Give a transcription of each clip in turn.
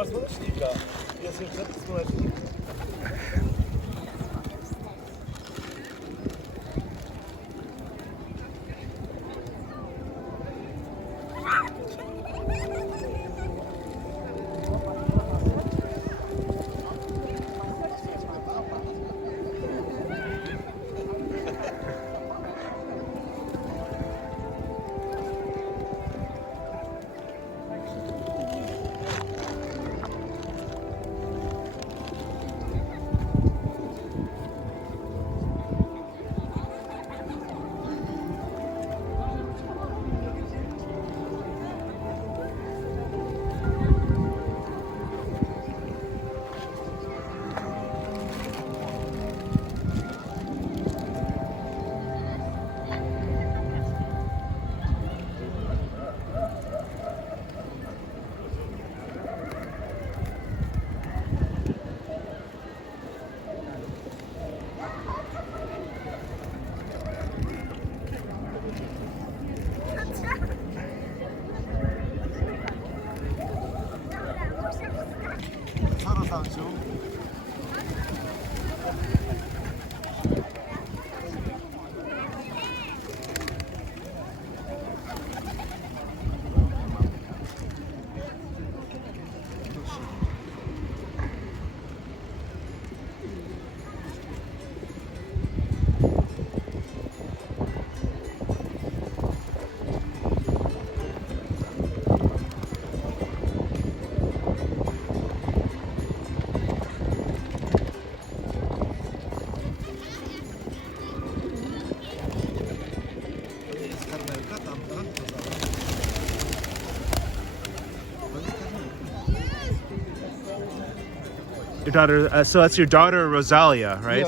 ma słonecznika. Jest jeszcze słonecznik. Your daughter, so that's your daughter Rosalia, right?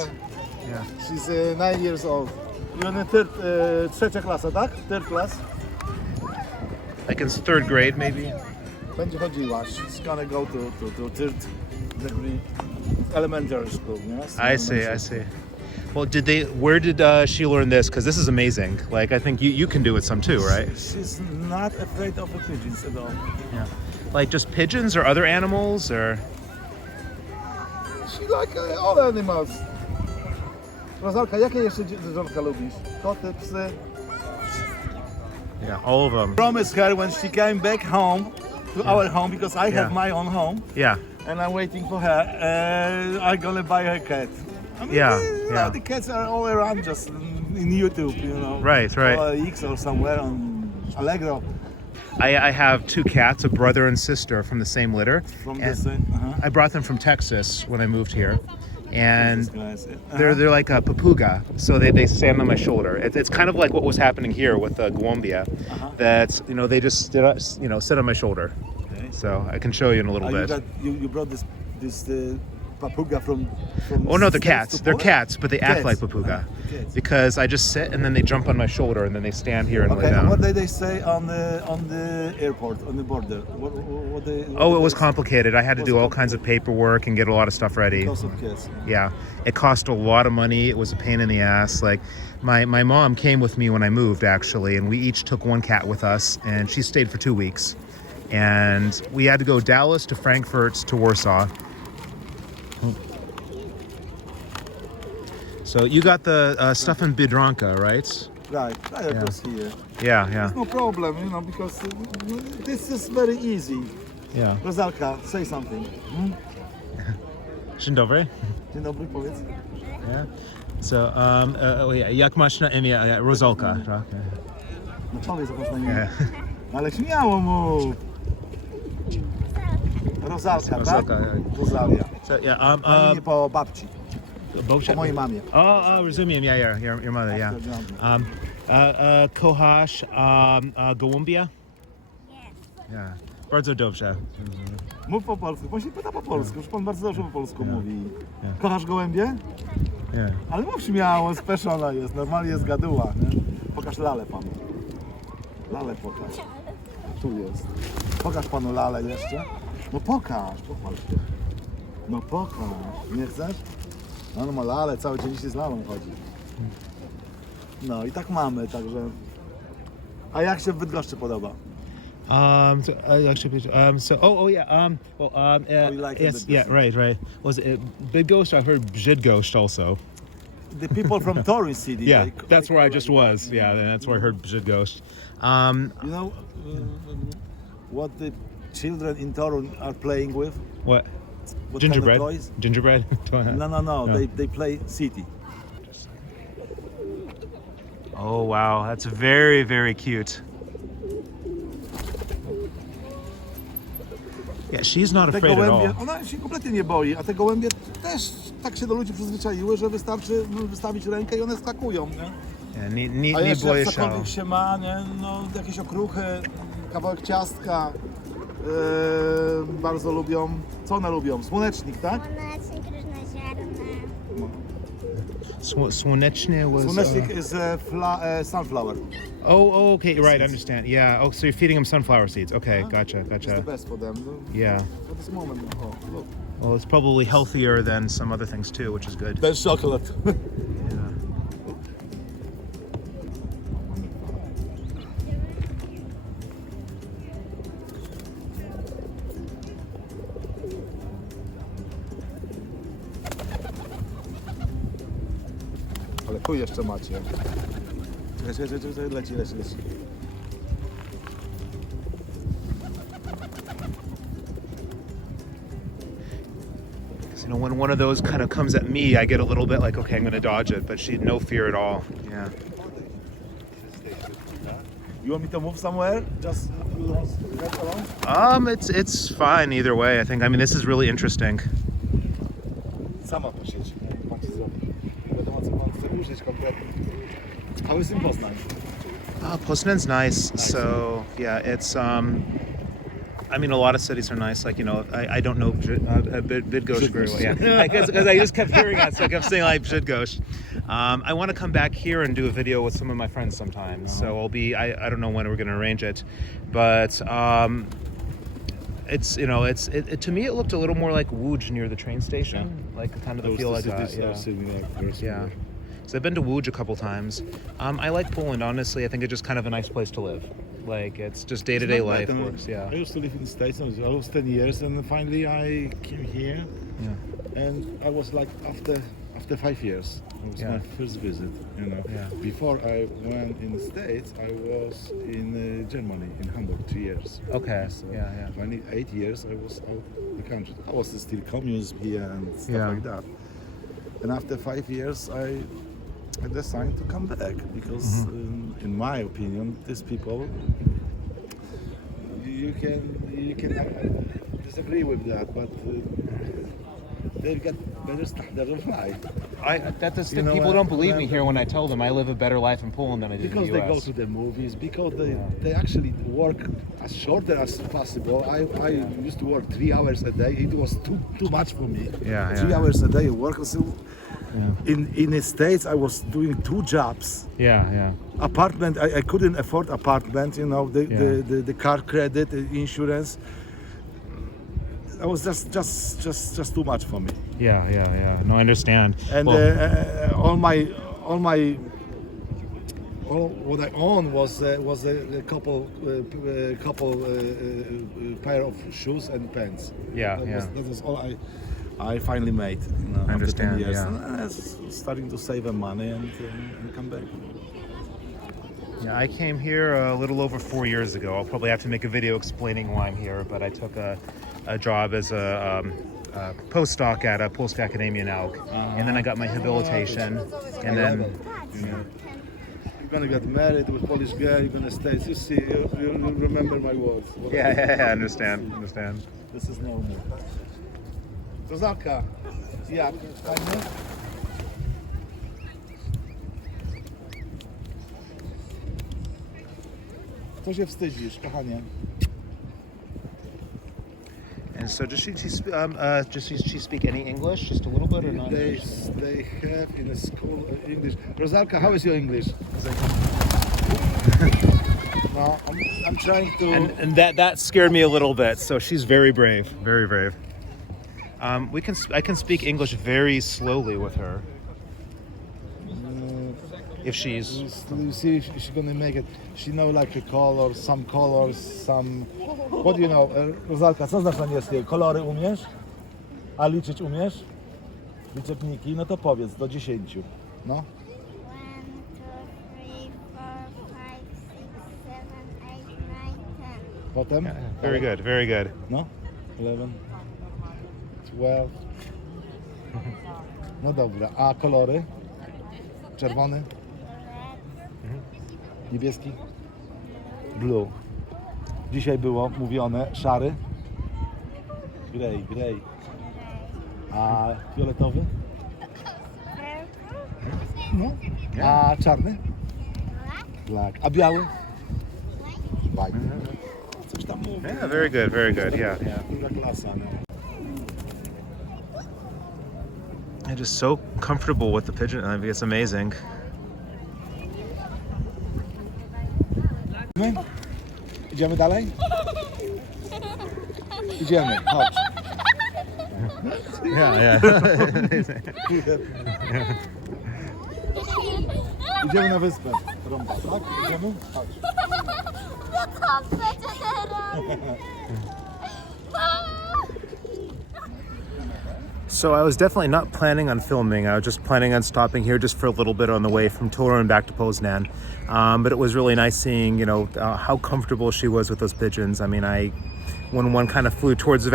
Yeah. She's 9 years old. You're in the trzecia klasa, tak? Third class? Like in third grade, maybe? Będzie chodziła. She's gonna go to third degree elementary school. Yes? I see. Well, where did she learn this? Because this is amazing. Like, I think you can do it some too, right? She's not afraid of the pigeons at all. Yeah. Like just pigeons or other animals or? She like all animals. Rozalka, jakie jeszcze zwierzęta lubisz? Koty, psy? Yeah, all of them. Promised her when she came back home to our home, because I have my own home. Yeah. And I'm waiting for her. I'm gonna buy her cat. I mean, you know, the cats are all around just in YouTube, you know. Right. Or X or somewhere on Allegro. I have two cats, a brother and sister from the same litter. From the same. I brought them from Texas when I moved here, and Uh-huh. they're like a papuga, so they stand on my shoulder. It's kind of like what was happening here with Gołębie, that they just sit on my shoulder. Okay. So I can show you in a little bit. You brought this papuga from Oh no, they're States cats. to They're Poland? cats, but they act like papuga. Cats. Because I just sit and then they jump on my shoulder and then they stand here and lay Okay, down. what did they say on the airport, on the border? What It was complicated. I had to do all kinds of paperwork and get a lot of stuff ready. Because of kids. Yeah, it cost a lot of money. It was a pain in the ass. Like my mom came with me when I moved actually, and we each took one cat with us, and she stayed for 2 weeks. And we had to go Dallas to Frankfurt to Warsaw. So you got the stuff in Biedronka, right? Right, I was here. Yeah. There's no problem, because this is very easy. Yeah. Rozalka, say something. Dzień dobry. Dzień dobry, powiedz. Yeah. So, jak masz na imię? Rozalka, tak? No powiedz, jak masz na imię. Ale śmiało mów. Rozalka, Rozalka, tak? yeah. Rosalia. So, yeah, Na imię po babci, Boże? po mojej mamie. Rozumiem, your mother, yeah. Kochasz Gołębia? Yeah. Bardzo dobrze. Mów po polsku, pan się pyta po polsku, już pan bardzo dobrze po polsku mówi. Yeah. Kochasz gołębie? Yeah. Ale mów śmiało, speszona jest, normalnie jest gaduła, nie? Pokaż lalę panu. Lalę pokaż. Tu jest. Pokaż panu lalę jeszcze. No pokaż, pochwal się. No pokaż. Nie chcesz? No ma lalę, cały dzień się z lalą chodzi. No i tak mamy, także... A jak się w Bydgoszczy podoba? you like yes, it, yeah, right. Was it Bydgoszcz? I heard Bydgoszcz also. The people from Toruń city. Yeah, they that's where I call just like was. that, Yeah, that's where I heard Bydgoszcz. You know what the children in Toruń are playing with? What? What Gingerbread? Kind of toys? Gingerbread? No. They play city. Oh wow, that's very, very cute. Yeah, she's not Te afraid at gołębie, all. ona się kompletnie nie boi, a te gołębie też tak się do ludzi przyzwyczaiły, że wystarczy wystawić rękę i one skakują, nie? Yeah, nie A jeszcze boję jak się. cokolwiek się ma, nie? No jakieś okruchy, kawałek ciastka, bardzo lubią. Co one lubią? Słonecznik, tak? Słonecznik, różne ziarna. Słoneczny was... Słonecznik is sunflower. Oh, okay, right, I understand. Yeah, oh, so you're feeding them sunflower seeds. Okay, gotcha. It's the best for them. Yeah. For this moment. Oh, look. Well, it's probably healthier than some other things too, which is good. There's chocolate. Yeah. Ale tu jeszcze macie. Czekaj, leci. You know, when one of those kind of comes at me, I get a little bit like, okay, I'm going to dodge it, but she had no fear at all. Yeah. You want me to move somewhere? Just get along? It's fine either way. I think. I mean, this is really interesting. Sama posiedź. Pan ci zrobi. Nie wiadomo, co pan chce użyć konkretnie. How is in Poznań? Poznan's nice. So yeah, it's I mean, a lot of cities are nice. Like, you know, I don't know Bydgoszcz very well. Yeah, because I just kept hearing that, so I kept saying like Bydgoszcz. I want to come back here and do a video with some of my friends sometime. So I'll be. I don't know when we're going to arrange it, but it's, you know, it to me it looked a little more like Łódź near the train station, like kind of the feel like that. Yeah. So I've been to Łódź a couple times. I like Poland, honestly. I think it's just kind of a nice place to live. Like, it's just day-to-day life works, yeah. I used to live in the States. I was 10 years, and finally I came here. Yeah. And I was like, after 5 years, it was my first visit. You know, before I went in the States, I was in Germany, in Hamburg, 2 years. Okay. So Yeah. Finally, 8 years, I was out of the country. I was still communism here and stuff like that. And after 5 years, I decided to come back because, in my opinion, these people, you can disagree with that, but they've got better standard of life. People don't believe me here when I tell them I live a better life in Poland than I did Because in the they go US. to the movies, because they actually work as shorter as possible. I used to work 3 hours a day. It was too much for me. 3 hours a day of work. So in the States, I was doing 2 jobs. Yeah. Apartment, I couldn't afford apartment. You know, the car credit, the insurance. That was just too much for me. Yeah. No, I understand. And all what I owned was a couple pair of shoes and pants. That was all I finally made. You know, I understand. After 10 years. Yeah. And I was starting to save money and come back. Yeah, I came here a little over 4 years ago. I'll probably have to make a video explaining why I'm here, but I took a job as a postdoc at a Polska Akademia Nauk, and then I got my habilitation, and then You're gonna get married with a Polish girl. You're gonna stay. You see, you'll remember my words. I understand. This is normal. Kozaka, jak? Fajnie? Co się wstydzisz, kochanie? And so, does she speak any English? Just a little bit, or not? They have in a school English. Rosalka, how is your English? No, I'm trying to. And that scared me a little bit. So she's very brave, very brave. I can speak English very slowly with her. if she's. You see, she's gonna make it. She know like a color, some. What do you know? Rozalka, co znasz angielskiego? Kolory umiesz? A liczyć umiesz? Liczebniki? No to powiedz, do 10. No. 1, 2, 3, 4, 5, 6, 7, 8, 9, 10. Potem? Very good, very good. No. 11, 12. No dobra, a kolory? Czerwony? Red, Niebieski? Blue. Dzisiaj było mówione szary? Grey. A fioletowy? No. A czarny? Black. A biały? White. Coś tam mówi. Yeah, very good, very good. Yeah. Druga klasa. No. I'm just so comfortable with the pigeon. I think it's amazing. Idziemy dalej? Idziemy, chodź. Yeah. Idziemy na wyspę. Rąba, tak? Idziemy? Chodź. co będzie teraz? So I was definitely not planning on filming. I was just planning on stopping here just for a little bit on the way from Toruń back to Poznań. But it was really nice seeing, how comfortable she was with those pigeons. I mean, when one kind of flew towards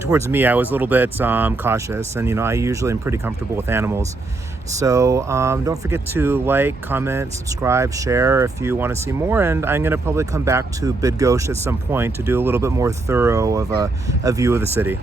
towards me, I was a little bit cautious, and I usually am pretty comfortable with animals. So don't forget to like, comment, subscribe, share if you want to see more. And I'm going to probably come back to Bydgoszcz at some point to do a little bit more thorough of a view of the city.